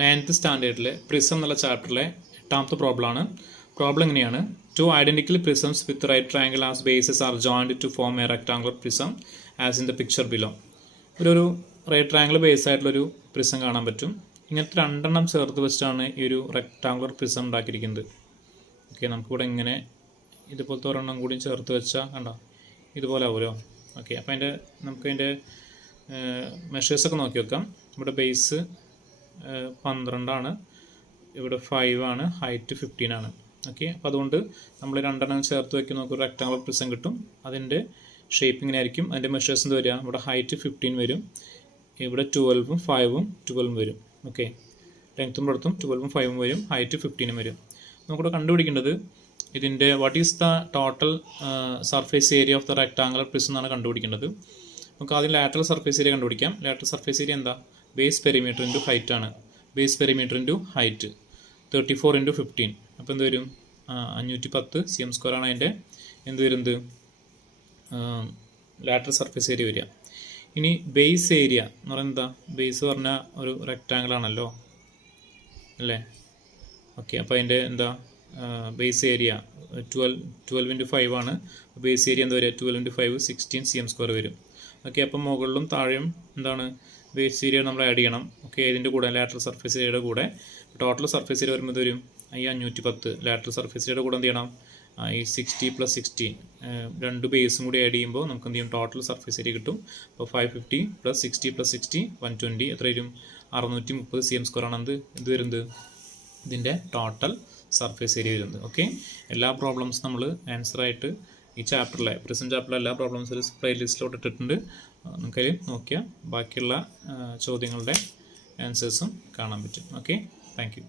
9th സ്റ്റാൻഡേർഡിലെ prism എന്നുള്ള ചാപ്റ്ററിലെ 8ാമത്തെ പ്രോബ്ലമാണ്. Problem ഇങ്ങനെയാണ്: 2 identical prisms with right triangle as bases are joined to form a rectangular prism as in the picture below. ഒരു right triangle base ആയിട്ടുള്ളൊരു prism കാണാൻ പറ്റും. ഇങ്ങനത്തെ 2 എണ്ണം ചേർത്ത് വെച്ചിട്ടാണ് ഈ ഒരു റെക്ടാങ്കുലർ പ്രിസം ഉണ്ടാക്കിയിരിക്കുന്നത്. ഓക്കെ, നമുക്കിവിടെ ഇങ്ങനെ ഇതുപോലത്തെ ഒരെണ്ണം കൂടി ചേർത്ത് വെച്ചാൽ കണ്ടോ ഇതുപോലെ ആവുമല്ലോ. ഓക്കെ, അപ്പോൾ നമുക്കതിൻ്റെ മെഷേഴ്സൊക്കെ നോക്കി വെക്കാം. ഇവിടെ ബേസ് 12 ആണ്, ഇവിടെ 5 ആണ്, ഹൈറ്റ് 15 ആണ്. ഓക്കെ, അപ്പോൾ അതുകൊണ്ട് നമ്മൾ 2 എണ്ണം ചേർത്ത് വയ്ക്കുന്ന നമുക്ക് റെക്ടാങ്കുലർ പ്രിസം കിട്ടും. അതിൻ്റെ ഷേപ്പ് ഇങ്ങനെ ആയിരിക്കും. അതിൻ്റെ മെഷേഴ്സ് എന്ത് വരിക? ഇവിടെ ഹൈറ്റ് 15 വരും, ഇവിടെ 12ഉം 5ഉം 12ഉം വരും. ഓക്കെ, ലെങ്ത്തും ബ്രെഡ്ത്തും 12ഉം 5ഉം വരും, ഹൈറ്റ് 15ഉം വരും. നമുക്കിവിടെ കണ്ടുപിടിക്കേണ്ടത് ഇതിൻ്റെ what is the total surface area of the rectangular prism എന്നാണ് കണ്ടുപിടിക്കേണ്ടത്. നമുക്ക് ആദ്യം ലാറ്ററൽ സർഫേസ് ഏരിയ കണ്ടുപിടിക്കാം. ലാറ്ററൽ സർഫേസ് ഏരിയ എന്താ? ബേസ് പെരിമീറ്റർ ഇൻറ്റു ഹൈറ്റ് ആണ്. Base perimeter into height 34 into 15. അപ്പോൾ എന്ത് വരും? 510 cm² ആണ് അതിൻ്റെ എന്ത് വരുന്നത്? ലാറ്ററൽ സർഫേസ് ഏരിയ വരിക. ഇനി ബേസ് ഏരിയ എന്ന് പറയുന്നത് എന്താ? ബേസ് പറഞ്ഞാൽ ഒരു റെക്റ്റാങ്കിൾ ആണല്ലോ അല്ലേ? ഓക്കെ, അപ്പോൾ അതിൻ്റെ എന്താ ബേസ് ഏരിയ 12 ഇൻറ്റു 5 ആണ്. ബേസ് ഏരിയ എന്താ വരിക? 12 ഇൻറ്റു 5 16 cm² വരും. ഓക്കെ, അപ്പം മുകളിലും താഴെയും എന്താണ് ബേസ് ഏരിയ നമ്മൾ ആഡ് ചെയ്യണം. ഓക്കെ, ഇതിൻ്റെ കൂടെ ലാറ്ററൽ സർഫേസ് ഏരിയയുടെ കൂടെ ടോട്ടൽ സർഫേസ് ഏരിയ വരുമ്പോൾ വരും 510. ലാറ്ററൽ സർഫേസ് ഏരിയയുടെ കൂടെ എന്ത് ചെയ്യണം? ഈ 60 + 60 2 ബേസും കൂടി ആഡ് ചെയ്യുമ്പോൾ നമുക്ക് എന്ത് ചെയ്യും? ടോട്ടൽ സർഫേസ് ഏരിയ കിട്ടും. അപ്പോൾ 550 + 60 + 60 120 എത്ര വരും? 630 cm² ആണ് എന്ത് വരുന്നത്? ഇതിൻ്റെ ടോട്ടൽ സർഫേസ് ഏരിയ വരുന്നത്. ഓക്കെ, എല്ലാ പ്രോബ്ലംസ് നമ്മൾ ആൻസറായിട്ട് ഈ ചാപ്റ്ററിലെ പ്രിസം ചാപ്റ്ററിലെ എല്ലാ പ്രോബ്ലംസും പ്ലേലിസ്റ്റിലോട്ട് ഇട്ടിട്ടുണ്ട്. നമുക്കതിൽ നോക്കിയാൽ ബാക്കിയുള്ള ചോദ്യങ്ങളുടെ ആൻസേഴ്സും കാണാൻ പറ്റും. Okay, thank you.